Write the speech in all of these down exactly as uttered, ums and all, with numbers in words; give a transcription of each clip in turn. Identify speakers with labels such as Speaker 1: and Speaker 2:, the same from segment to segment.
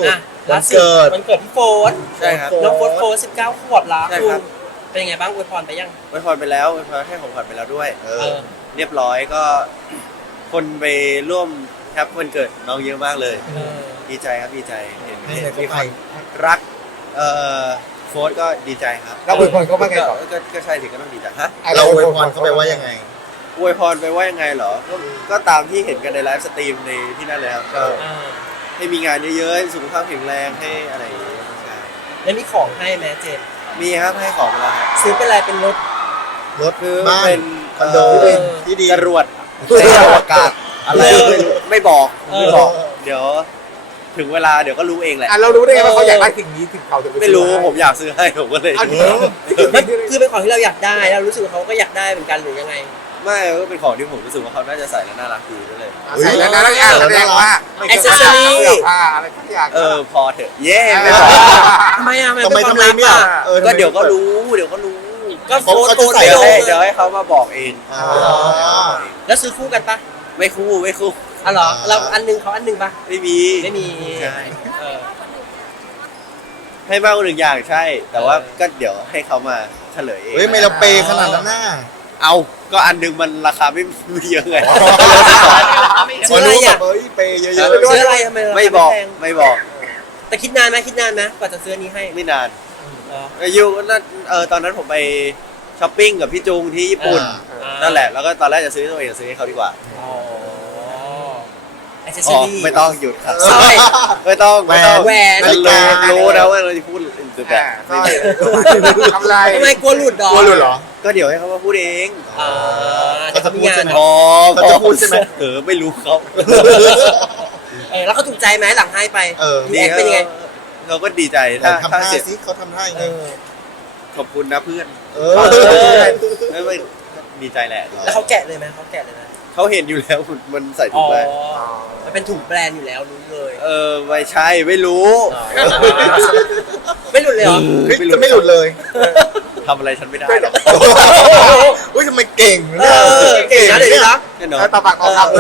Speaker 1: สุด
Speaker 2: อ่ะ
Speaker 1: วั
Speaker 2: ล่าน สุด
Speaker 1: เกิด
Speaker 2: วันเกิดพี่โฟน
Speaker 3: ใช่ครับ
Speaker 2: น้องโฟนโฟนสิบเก้าขวบแล้ว
Speaker 3: ใช่
Speaker 2: คุ
Speaker 3: ครั
Speaker 2: ณ
Speaker 3: บ
Speaker 2: เป็นยังไงบ้างอวยพรไปยัง
Speaker 3: อวยพรไปแล้วอวยพรให้ของขวัญไปแล้วด้วย
Speaker 1: เอ
Speaker 2: เอ
Speaker 1: อ
Speaker 2: อ
Speaker 3: เรียบร้อยก็คนไปร่วมแฮปวันเกิดน้องเยอะมากเลย
Speaker 2: เออ
Speaker 3: ดีใจครับดีใจเห็น
Speaker 1: ให้
Speaker 3: เห็น
Speaker 1: เขา
Speaker 3: มี
Speaker 1: ไป
Speaker 3: ความรักเอ่อโฟร์ก็ดีใจครับ
Speaker 4: แล้วอวยพรเขาว่าไง
Speaker 3: ก็
Speaker 4: ต่อ
Speaker 3: ก็ก็ใช่สิก็ต้องดีใจฮะ
Speaker 1: เราอวยพรเขาไปว่ายังไง
Speaker 3: อวยพรไปว่ายังไงเหรอก็ก็ตามที่เห็นกันในไลฟ์สตรีมในที่นั่นเลยครับก็
Speaker 2: เออ
Speaker 3: ให้มีงานเยอะๆให้สุขภาพแข็งแรงให้อะไรอย่างเงี้ยใช่
Speaker 2: แล้วมีของให้แม่เจน
Speaker 3: มีครับให้ของมาแล้วครับ
Speaker 2: ซื้อเป็นอะไรเป็นรถ
Speaker 1: รถ
Speaker 3: คือ
Speaker 1: บ้าน
Speaker 3: เป็น
Speaker 1: คอนโด
Speaker 3: เอ่อ
Speaker 1: ที่ดี
Speaker 3: จรวดในอวกาศอะไรไม่รู้ไม่บอกไม่บอก เดี๋ยวถึงเวลาเดี๋ยวก็รู้เองแหละ
Speaker 4: อ่ะเรารู้ได้ไงว่าเขาอยากได้สิ่งนี้ถึงเขาถึงป
Speaker 3: ไม่รู้
Speaker 4: ซื้อให้
Speaker 3: ผมอยากซื้อให้ผมก็เลย
Speaker 4: อันนี้
Speaker 2: มันคือเป็นของที่เราอยากได้แล้วรู้สึกว่าเขาก็อยากได้เหมือนกันหรือยังไง
Speaker 3: ไม่ก็เป็นของที่ผมรู้สึกว่าเขาน่าจะใส่แล้วน่ารักดีก็เลย
Speaker 4: ใส่แล้วนะแล้วอ่ะแสดงว่า
Speaker 2: Accessory
Speaker 4: เสื้อผ้าอะไรทุกอย่าง
Speaker 3: เออพอเถอะเย่ไม่พอ
Speaker 2: ทำไมอ่ะ
Speaker 1: ทำไม
Speaker 2: เป็น
Speaker 1: ทำ
Speaker 2: ค
Speaker 1: ไม
Speaker 2: วามลับ
Speaker 1: เนี่ย
Speaker 2: อ่ะ
Speaker 1: ออทำไม
Speaker 3: ก็เดี๋ยวก็รู้เดี๋ยวก็รู้
Speaker 2: ก็โฟน
Speaker 1: เขา
Speaker 2: โฟ
Speaker 1: จะ
Speaker 2: น
Speaker 1: ใส่
Speaker 2: ไป
Speaker 3: เดี๋ยว
Speaker 2: เล
Speaker 3: ให้
Speaker 2: ย
Speaker 3: เดี๋ยวให้เขามาบอกเอง
Speaker 1: อ๋อ
Speaker 2: แล้วซื้อคู่กันปะ
Speaker 3: ไม่คู่ไม่คู่
Speaker 2: อ๋อเหรอเราอันหนึงเขาอันหนึงปะ
Speaker 3: ไม่มี
Speaker 2: ไม่มี
Speaker 3: ใช่
Speaker 2: เออ
Speaker 3: ให้มากกว่าหนึ่งอย่างใช่ แต่ว่าก็เดี๋ยวให้เขามาเฉลยเอง
Speaker 1: เฮ้ยไม่เราเปย์ขนาดนั้นน่ะ
Speaker 3: เอาก็อันหนึงมันราคาไม่ไม่เยอะไง
Speaker 2: ซื้ออะไร
Speaker 1: รู้แบ
Speaker 2: อ่ะ
Speaker 1: บเฮ้ยเปย์เยอะ
Speaker 2: ซื้ออะไรทำไมราคา
Speaker 3: ไม่บอก
Speaker 2: แพง
Speaker 3: ไม่บอก
Speaker 2: แต่คิดนานไหมคิดนานไหมกว่าจะซื้ออันนี้ให้
Speaker 3: ไม่นาน
Speaker 2: เออ
Speaker 3: อายุนั่นเออตอนนั้นผมไปช้อปปิ้งกับพี่จุงที่ญี่ปุ่น
Speaker 2: อ่า
Speaker 3: นั่นแหละแล้วก็ตอนแรกจะซื้อตัวเองซื้อให้เขาดีกว่า
Speaker 2: อ๋อแอคเซสซ
Speaker 3: อ๋
Speaker 2: อ
Speaker 3: อ
Speaker 2: รี่
Speaker 3: ไม่ต้องหยุดครับ
Speaker 2: สร้อย
Speaker 3: ไม่ต้องไม่ต้อง
Speaker 2: แหวน
Speaker 3: รู้รู้นะว่าเราจะพูดสุดแบบ
Speaker 4: อ่าทำไร
Speaker 2: ทำไมกลัวหลุดดอก
Speaker 1: กลัวหลุดเหรอ
Speaker 3: ก็เดี๋ยวให้เขามาพูดเอง
Speaker 2: อ่าเดี๋ยวเขามีงาน
Speaker 3: อ๋อ
Speaker 1: เขาจะพูดใช่ไหม
Speaker 3: เออไม่รู้เขา
Speaker 2: เออแล้วเขาถูกใจไหมหลังให้ไป
Speaker 1: เออ
Speaker 2: รีแอคเป็นยังไง
Speaker 3: เราก็ดีใจ
Speaker 1: แต่
Speaker 3: ถ้า
Speaker 1: ทำ
Speaker 3: ถ้า
Speaker 1: ท่า
Speaker 3: เสร็จ
Speaker 1: สิเขาทำท่ายัง
Speaker 2: เอ
Speaker 1: ไง
Speaker 2: อ
Speaker 3: ขอบคุณนะเพื่อน
Speaker 1: เอ
Speaker 2: อ
Speaker 3: ไม่ไม่ดีใจแหละ
Speaker 2: แล้วเขาแกะเลยไหมเขาแกะเลยไหม
Speaker 3: เขาเห็นอยู่แล้วมันใส่ถุ
Speaker 2: อ๋
Speaker 3: ง
Speaker 2: อ
Speaker 3: ไป
Speaker 2: มันเป็นถุงแบรนด์อยู่แล้วรู้เลย
Speaker 3: เออไม่ใช่ไม่รู้
Speaker 2: ไม่หลุดเลยเหรอ
Speaker 1: เฮ้ยจะไม่หลุดเลย
Speaker 3: ทำอะไรฉันไม่ได้หรอก
Speaker 1: เฮ้ยทำไมเก่ง
Speaker 2: เออเก่งนะเดี๋ยวนี้นะ
Speaker 3: แน่นอน
Speaker 4: แล้วตาปากต่อคำเลย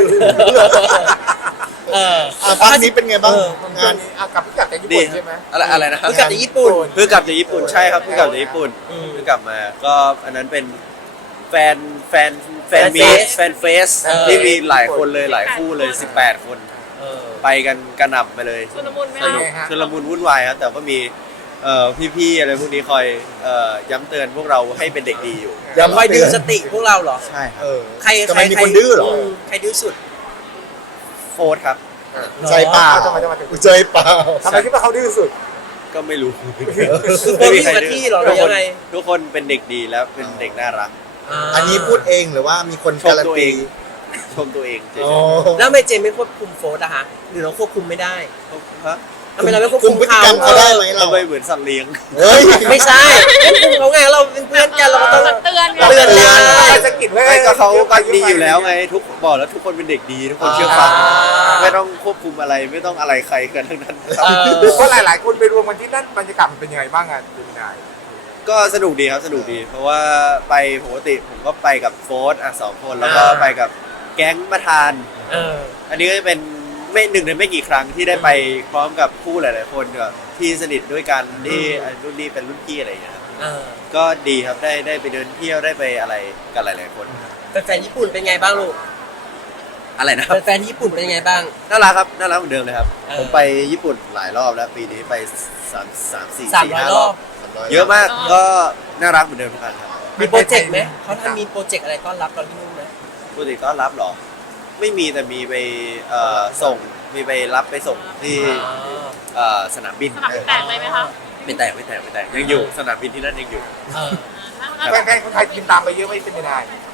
Speaker 2: เออ
Speaker 1: อ่ะภาคนี้เป็นไงบ้าง
Speaker 2: เออ
Speaker 1: งาน
Speaker 4: อ่ะกลับพิกัดจากญี่
Speaker 3: ดี
Speaker 4: ปุ่นใช่ไหม
Speaker 3: อะไรอะไรนะครับ
Speaker 2: เพิ่งกลับจากญี่ปุ่น
Speaker 3: เพิ่งกลับจากญี่ปุ่นใช่ครับเพิ่งกลับจากญี่ปุ่น
Speaker 2: อืม
Speaker 3: เพิ่งกลับมา ก็อันนั้นเป็นแฟนแฟนแฟน
Speaker 2: แฟน
Speaker 3: มี
Speaker 2: เฟส
Speaker 3: แฟนเฟส
Speaker 2: เออ
Speaker 3: ที่มีหลายคนเลยหลายคู่เลยสิบแปดคน
Speaker 2: เออ
Speaker 3: ไปกันกระหน่ำไปเลย
Speaker 5: ชุลมุนไหม
Speaker 3: สนุก
Speaker 5: คะ
Speaker 3: ชุลมุนวุ่นวายครับแต่ก็มีเอ่อพี่ๆอะไรพวกนี้คอยเอ่อย้ำเตือนพวกเราให้เป็นเด็กดีอยู่
Speaker 1: อย่า
Speaker 2: คอยดึงสติพวกเราเหรอ
Speaker 3: ใช่ค
Speaker 1: เอ
Speaker 3: รับ
Speaker 1: อ
Speaker 2: ใคร
Speaker 1: จะ
Speaker 2: ใคร
Speaker 1: ไม่มีคนดื้อเหรอ
Speaker 2: มใครดื้อสุด
Speaker 3: โฟร์ครับ
Speaker 1: ใจเปล่า
Speaker 4: ทำไมทำไมถึง
Speaker 1: ใจเปล่า
Speaker 4: ทำไมคิดว่าเขาดื้อสุด
Speaker 3: ก็ไม่รู้
Speaker 2: คือคนที่อยู่กับที่เหรอห
Speaker 3: ทุ
Speaker 2: รื
Speaker 3: ก
Speaker 2: อ
Speaker 3: ค
Speaker 2: ยั
Speaker 3: น
Speaker 2: งไง
Speaker 3: ทุกคนเป็นเด็กดีแล้วเป็นเด็กน่ารัก
Speaker 1: อันนี้พูดเองหรือว่ามีคน
Speaker 3: ชม
Speaker 1: การัน
Speaker 3: ตัวเอ
Speaker 1: ตี
Speaker 3: ง ชมตัวเองเฉย
Speaker 1: อ๋อ
Speaker 2: แล้วทำไมเจมไม่ควบคุมโฟร์อะฮะหรือเราควบคุมไม่ได้
Speaker 3: ๆฮะ
Speaker 2: ทำไมเราไม่ควบ
Speaker 1: คุ
Speaker 2: คุ
Speaker 1: ม
Speaker 2: ม
Speaker 1: พฤติ
Speaker 2: เขา
Speaker 1: กรรมเขาได้ไหมเรา
Speaker 3: ทำไมเหมือนสัตว์เลี้ยง
Speaker 1: เฮ้ย
Speaker 2: ไม่ใช่ควบคุมเขาไงเราเป็นเพื่อนกันเราก็ต้อง
Speaker 5: เตือนไง
Speaker 2: เตือนได้
Speaker 4: ใครจะกินไว้
Speaker 3: ไม่ก็เขาก็ดีอยู่แล้วไง ทุกบอกแล้วทุกคนเป็นเด็กดี ทุกคนเชื่อฟัง
Speaker 2: อ่า
Speaker 3: ไม่ต้องควบคุมอะไรไม่ต้องอะไรใครกันทั้งนั้นครับ
Speaker 2: เออ
Speaker 4: เพราะหลาย ๆ คนไปรวมกันที่นั่นบรรยากาศมันเป็นยังไงบ้างอ่ะคุณนาย
Speaker 3: ก็สนุกดีครับสนุกดี เพราะว่าไปปกติผมก็ไปกับโฟร์อ่ะสองคนแล้วก็
Speaker 2: อ่า
Speaker 3: ไปกับแก๊งมาทาน
Speaker 2: เออ
Speaker 3: อันนี้ก็จะเป็นไม่หนึ่งในไม่กี่ครั้งที่ได้ไปพร้อมกับคู่หลาย ๆ คนก็ที่สนิทด้วยกันที่รุ่นนี้เป็นรุ่นพี่อะไรอย่างเงี้ยครับ
Speaker 2: เออ
Speaker 3: ก็ดีครับได้ได้ไปเดินเที่ยวได้ไปอะไรกันหลาย ๆ คนครับ
Speaker 2: แฟนๆญี่ปุ่นเป็นไงบ้างลูก
Speaker 3: อะไรนะครับ
Speaker 2: แฟนๆญี่ปุ่นเป็นไงบ้าง
Speaker 3: น่ารักครับน่ารักเหมือนเดิมเลยครับ
Speaker 2: เออ
Speaker 3: ผมไปญี่ปุ่นหลายรอบแล้วปีนี้ไปสามสามสี่
Speaker 2: สาม
Speaker 3: สี่
Speaker 2: ร้อย
Speaker 3: ห้าร ร
Speaker 2: อ
Speaker 3: อบ บ เยอะมากก็น่ารักเหมือนเดิมทุกครั้งครับ
Speaker 2: มีโปรเจกต์ไหมเขาทำมีโปรเจกต์อะไรต้อนรับเราที่นู่นไหม
Speaker 3: ปกติต้อนรับเหรอ ไม่มีแต่มีไปเอ่อส่งมีไปรับไปส่งที่เอ่อสนามบิน
Speaker 5: สนามบินแตกเลยไหมคะ
Speaker 3: ไม่แตกไม่แตกไม่แตกยังอยู่สนามบินที่นั่นยังอยู่
Speaker 2: เออ
Speaker 4: แฟนๆคนไทยกินตามไปเยอะไหม่เป็นยังไง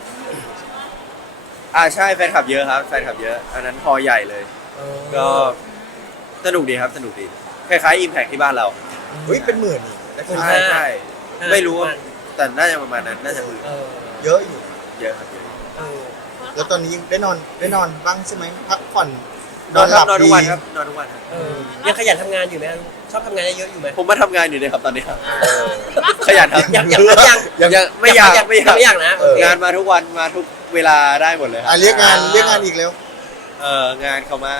Speaker 3: อ่าใช่แฟนคลับเยอะครับแฟนคลับเยอะ อันนั้นพอใหญ่เลย ก็สนุกดีครับสนุกดีคล้ายๆ Impact ที่บ้านเรา
Speaker 1: เฮ้ยเป็นหมื่นนี่ได้คน
Speaker 3: ใช่ใช่ไม่รู้
Speaker 2: ประมาณ
Speaker 3: แต่น่าจะประมาณนั้นน่าจะมือ
Speaker 2: เออ
Speaker 1: เยอะอยู่
Speaker 3: เยอะครับเยอะ
Speaker 2: เออ
Speaker 1: แล้วตอนนี้ได้นอนได้นอนบ้างใช่ไหมพักผ่อน
Speaker 3: นอนครับนอน
Speaker 1: ดี
Speaker 3: ทุกวันครับนอนทุกวันครับ
Speaker 2: เออยังขยันทำงานอยู่ไหมชอบทำงานเยอะๆอยู่ไหม
Speaker 3: ผมมาทำงานอยู่เนี่ยครับตอนนี้ครับขยันครับ
Speaker 2: อยากอยากพักยัง
Speaker 1: ยัง
Speaker 3: ยังไม่อยาก
Speaker 2: อยาก
Speaker 3: ไม่อยาก
Speaker 2: ไม่อยากนะ
Speaker 1: เออ
Speaker 3: งานมาทุกวันมาทุกเวลาได้หมดเลยครั
Speaker 1: อ่ะเรียกงานเรียกงานอีกเร็ว
Speaker 3: เอองานเขามา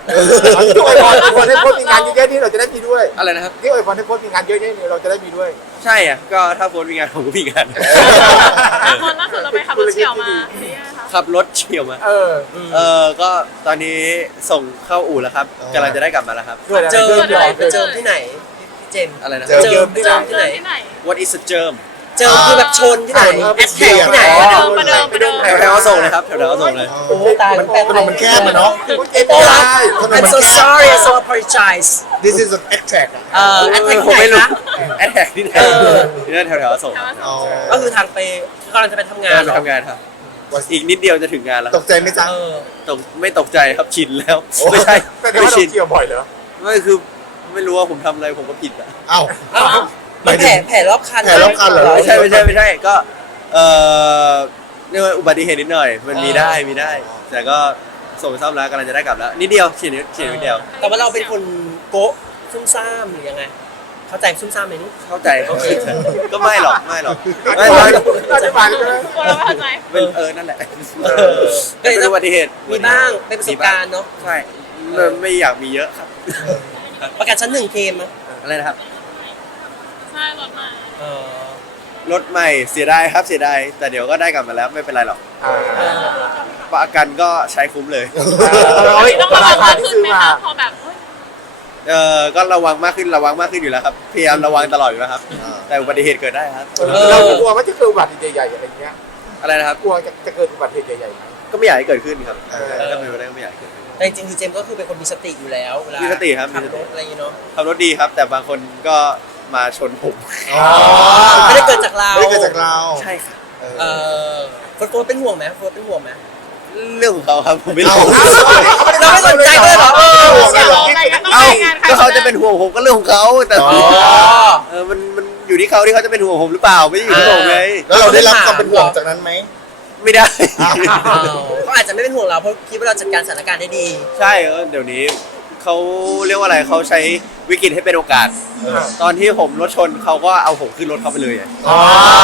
Speaker 4: ที่อวยพรอวยพรให้โค้ชมีงานเยอะๆนี่เราจะได้มีด้วย
Speaker 3: อะไรนะครับ
Speaker 4: ที่อวยพรให้โค้ชมีงานเยอะๆนี่เราจะได้มีด้วย
Speaker 3: ใช่อ่ะก็ถ้าโฟนมีงานผมก็มีงาน
Speaker 5: คนล่าสุดเราไปขับรถเฉี่ยวมานี่นะคะ
Speaker 3: ขับรถเฉี่ยวมา
Speaker 4: เออ
Speaker 3: เออก็ตอนนี้ส่งเข้าอู่แล้วครับกำลังจะได้กลับมาแล้วครับ
Speaker 4: ด้วยอะไร
Speaker 2: เจอ
Speaker 4: ด้วย
Speaker 2: เหรอ
Speaker 4: อะไร
Speaker 2: ไปเจอที่ไหนพี่เจมส์
Speaker 3: อะไรนะ
Speaker 1: เจอ
Speaker 2: เจอที่ไหนที่ไหน
Speaker 5: ที่ไหน
Speaker 3: What is a germ
Speaker 2: เจอคือแบบชนที่ไหน
Speaker 4: เออ
Speaker 2: แอดแท็กที่ไหน
Speaker 5: ประเดิมประเดิมประเดิม
Speaker 3: แถวแถวๆส่งเลยครับแถวแถวๆส่งเลย
Speaker 2: โอ้ตาย
Speaker 1: มัน
Speaker 2: แปล
Speaker 1: ถนนมันแคบอะเนาะ
Speaker 4: คุณเอ็ม
Speaker 2: โอ้
Speaker 4: ได้
Speaker 2: I'm so sorry I'm so apologize
Speaker 1: This is an attack อะ
Speaker 2: เอ่อแอดแท็ก
Speaker 3: ผ
Speaker 2: ที่
Speaker 3: ม
Speaker 2: ไหน
Speaker 3: ไม่รู้
Speaker 2: คะ
Speaker 3: แอดแท็กที่ไหน
Speaker 2: เออ
Speaker 3: ที่นั่นแถวแถวๆส่ง
Speaker 5: แถวว่า
Speaker 1: อ๋อ
Speaker 2: ก็คือทางไปกำลังจะไปทำงาน
Speaker 3: งาน
Speaker 2: เหรอ
Speaker 3: ทำงานครับอีกนิดเดียวจะถึงงานแล้วค
Speaker 1: ต
Speaker 3: รับ
Speaker 1: กใจไหมจ๊ะ
Speaker 2: เออ
Speaker 3: ตกไม่ตกใจครับชินแล้ว
Speaker 1: โอ้
Speaker 3: ไม่ใช่
Speaker 4: แต่
Speaker 3: ไม่
Speaker 4: ว่าเรา
Speaker 3: ชิน
Speaker 4: เที่ยวบ่อยเหรอ
Speaker 3: ไม่คือไม่รู้ว่าผมทำอะไรผมก็ผิดอ่ะ
Speaker 1: เอ้า
Speaker 2: เอ้ามันแผลแผลรอบคัน
Speaker 1: แผลรอบคันเหรอ
Speaker 3: ไม่ใช่ไม่ใช่ไม่ใช่ก็เออเรียกว่าอุบัติเหตุนิดหน่อย มันมีได้มีได้ แต่ก็ส่งไปซ่อมแล้วกำลังจะได้กลับแล้วนิดเดียวเฉียดนิดเฉียดนิดเดียว
Speaker 2: แต่ว่าเราเป็นคนโกะซุ่มซ่ามหรือยังไง เข้าใจซุ่มซ่ามไหมนุ๊ก
Speaker 3: เข้าใจเข้าใจก็ไม่หรอกไม่หรอก
Speaker 4: ไม่
Speaker 3: ไม่
Speaker 4: ไม่
Speaker 3: หรอก
Speaker 4: อธิบายเลย
Speaker 5: กลัวเราไม่เข้าใจ
Speaker 3: เป็นเออนั่นแหละ
Speaker 2: เออ
Speaker 3: เป็นอุบัติเหตุ
Speaker 2: มีบ้างเป็นประสบการณ์เนาะ
Speaker 3: ใช่ไม่ไม่อยากมีเยอะครับ
Speaker 2: ประกันชั้นหนึ่งเคลมไหม
Speaker 3: อะไรนะครับ
Speaker 5: ใช่รถมา
Speaker 2: เออ
Speaker 3: รถใหม่เสียดายครับเสียดายแต่เดี๋ยวก็ได้กลับมาแล้วไม่เป็นไรหรอก
Speaker 4: อ่า
Speaker 2: เออ
Speaker 3: ประกันก็ใช้คุ้มเลย
Speaker 4: เฮ้ย
Speaker 5: ต้อง
Speaker 4: รา
Speaker 5: ระวังาก
Speaker 4: คามที่
Speaker 5: ขึ้น
Speaker 4: ซื้อ
Speaker 5: ไหม
Speaker 4: มา
Speaker 5: คะพอแบบเฮ้ย
Speaker 3: เออก็ระวังมากขึ้นระวังมากขึ้นอยู่แล้วครับพยายามระวังตลอดอยู่แล้วครับ แต่อุบัติเหตุเกิดได้ครับ
Speaker 4: เรากลัวว่าจะเกิดอุบัติเหตุใหญ่ๆอะไรเงี้ย
Speaker 3: อะไรนะครับ
Speaker 4: กลัวจะจะเกิดอุบัติเหตุใหญ่ๆไหม
Speaker 3: ก็ไม่อยากให้เกิดขึ้นครับ
Speaker 4: เออ
Speaker 3: ถ้าเป็นไปได้ก็ไม่อยากให้เกิดขึ้น
Speaker 2: แต่จริงๆคือเจมส์ก็คือเป็นคนมีสติอยู่แล้วเวลา
Speaker 3: มีสติครับมี
Speaker 2: ขับ
Speaker 3: สติ
Speaker 2: รถอะไรอย่างเงี้ยเนาะ
Speaker 3: ขับรถดีครับ แต่บางคนก็มาชนผม
Speaker 1: อ๋อ
Speaker 2: ไม่ได้เกิดจากเรา
Speaker 1: ไม่ได้เกิดจากเรา
Speaker 3: ใช่ครับ
Speaker 1: เออ
Speaker 2: เออโฟร์โฟร์เป็นห่วงไหมโฟร์เป็นห่วงไหม
Speaker 3: เรื่องของเขาครับผมไม่
Speaker 1: เอ้า
Speaker 3: รู้
Speaker 2: เราไม่สนใจด้วยเหรอเออ
Speaker 5: เฉี่ยวอะไรก็ต้อง
Speaker 3: เอ้าร
Speaker 5: ายงานใคร
Speaker 3: ก็เขาจะเป็นห่วงผมก็เรื่องของเขาแต่
Speaker 1: อ๋อ
Speaker 3: เออมันมันอยู่ที่เขาที่เขาจะเป็นห่วงผมหรือเปล่าไม่ได้อยู่ที่ผมไง
Speaker 1: แล้วเราได้รับความเป็นห่วงจากนั้นไหม
Speaker 3: ไม่ได้
Speaker 1: อ้าว
Speaker 2: อ้าวเขาอาจจะไม่เป็นห่วงเราเพราะคิดว่าเราจัดการสถานการณ์ได้ดี
Speaker 3: ใช่เออเดี๋ยวนี้เขาเรียกว่าอะไรเขาใช้วิกฤตให้เป็นโอกาส
Speaker 1: เออ
Speaker 3: ตอนที่ผมรถชนเขาก็เอาผมขึ้นรถเขาไปเลยอะ
Speaker 1: อ๋อ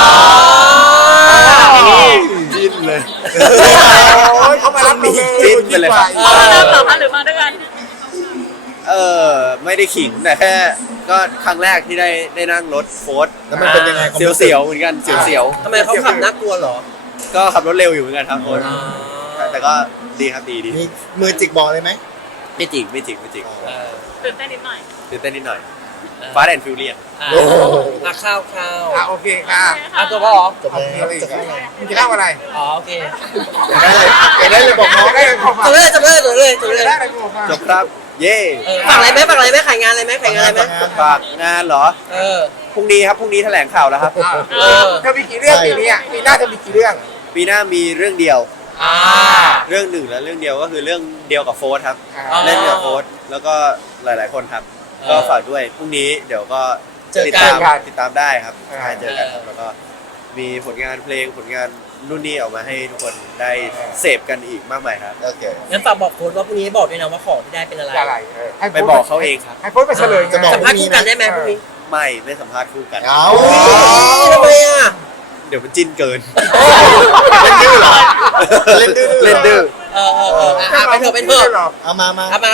Speaker 3: จิ้นเลย
Speaker 4: โอ้ยเขามารับเราเลย
Speaker 3: จิ้นไปเลยครับ
Speaker 5: เราเดินต่อคะหรือมาด้วยกัน
Speaker 3: เออไม่ได้ขิงแต่แค่ก็ครั้งแรกที่ได้ได้นั่งรถโฟร์ด
Speaker 1: แล้วมันเป็นยังไงความ
Speaker 3: เสียว
Speaker 1: รู้สึ
Speaker 3: เสี
Speaker 1: ก
Speaker 3: ยวๆเหมือนกันเสียวเสียว
Speaker 2: ทำไมเขาขับน่ากลัวเหรอ
Speaker 3: ๆก็ขับรถเร็วอยู่เหมือนกันครับโฟร์ด
Speaker 2: อ๋อ
Speaker 3: แต่ก็ดีครับดีดี
Speaker 1: มีมือจิกบอลเลยไหม
Speaker 3: ไม่จริงไม่จริงไม่จริง
Speaker 2: เออ
Speaker 5: ตื่นเต้นนิดหน่อย
Speaker 3: ตื่นเต้นนิดหน่อย
Speaker 2: เออ
Speaker 3: ฟาสแอนด์ฟิวเรียน
Speaker 2: อ่ะ
Speaker 1: โอ้โห
Speaker 2: อ่ะข้าวข้าว
Speaker 4: อ่ะโอเคค่ะ
Speaker 2: อ่ะตัวก็เหรอ
Speaker 1: จบแล้วจบแล้ว
Speaker 4: มึงจะเล่าอะไร
Speaker 2: อ๋อโอเค
Speaker 1: อยากได้เลยอยากได้เลยบอกน้อง
Speaker 4: ได้เลยบอกมา
Speaker 2: จบเลยจบเลยจบเลยจบเลย
Speaker 4: ได้เลยบอกมา
Speaker 3: จบครับ เย่
Speaker 2: เออฝากอะไรไหมฝากอะไรไหมขายงานอะไรไหมขายงานอะไรไหม
Speaker 3: ฝากงานเหรอ
Speaker 2: เออ
Speaker 3: พรุ่งนี้ครับพรุ่งนี้แถลงข่าวแล้วครับ
Speaker 4: อ่ะ
Speaker 2: เออ
Speaker 4: เธอมีกี่เรื่องปีนี้อ่ะปีหน้าเธอมีกี่เรื่อง
Speaker 3: ปีหน้ามีเรื่องเดียว
Speaker 2: อ่า
Speaker 3: เรื่องหนึ่งและเรื่องเดียวก็คือเรื่องเดียวกับโฟร์ครับ
Speaker 2: อ๋อ
Speaker 3: เล่นกับโฟร์แล้วก็หลาย ๆ คนครับ
Speaker 2: เออ
Speaker 3: ก็ฝากด้วยพรุ่งนี้เดี๋ยวก็
Speaker 2: เจอกัน
Speaker 3: ติดตามติดตามได้ครับ
Speaker 4: เออ
Speaker 3: ใช่เจอกันครับแล้วก็มีผลงานเพลงผลงานนู่นนี่ออกมาให้ทุกคนได้เสพกันอีกมากมายครับ
Speaker 1: โอเค
Speaker 2: งั้นฝากบอกโค้ดว่าพรุ่งนี้บอกด้วยนะว่าของที่ได้เป็นอะไร
Speaker 4: อะไรเออให้
Speaker 3: ไปบอกเขาเองครับ
Speaker 4: ให้โพสต์ไปเฉลยไง
Speaker 1: จะบอก
Speaker 2: สัมภาษณ์คู่กันได้ไหมพรุ่งนี้
Speaker 3: ไม่ไม่สัมภาษณ์คู่กัน
Speaker 1: เอา
Speaker 2: ทำไมอ่ะ
Speaker 3: เดี๋ยวมันจิ้นเกิน
Speaker 1: เล่นดื้อเหรอเล่นดื้อ
Speaker 3: เล่นดื้อ
Speaker 2: เออเออเอออ่ะไปเถอะไปเถอะ
Speaker 1: เอามามา
Speaker 2: เอามา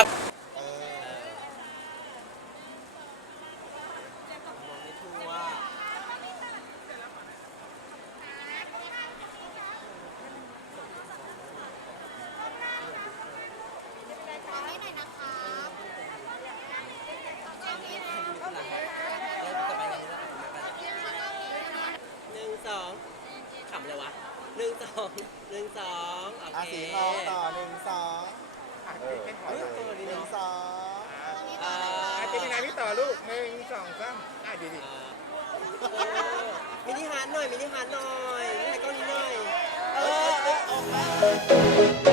Speaker 2: หนึ่งสองขำเลยวะหนึ่งสองหนึ่งสองโอ
Speaker 1: อา
Speaker 2: เค
Speaker 1: สีทองต่อหนึ่งสอง
Speaker 4: อ่ะ
Speaker 1: เออ
Speaker 4: เต้นๆขอ
Speaker 1: ห
Speaker 4: เลย
Speaker 1: นึ่งสอง
Speaker 2: อ่า
Speaker 4: อ่ะเจมินายพี่ต่อลูกหนึ่งสองสามอ่ะดีดี
Speaker 2: เออมินิฮาร์ดหน่อยมินิฮาร์ดหน่อยมินิฮาร์ดเกาหลีหน่อยเออเออออกมา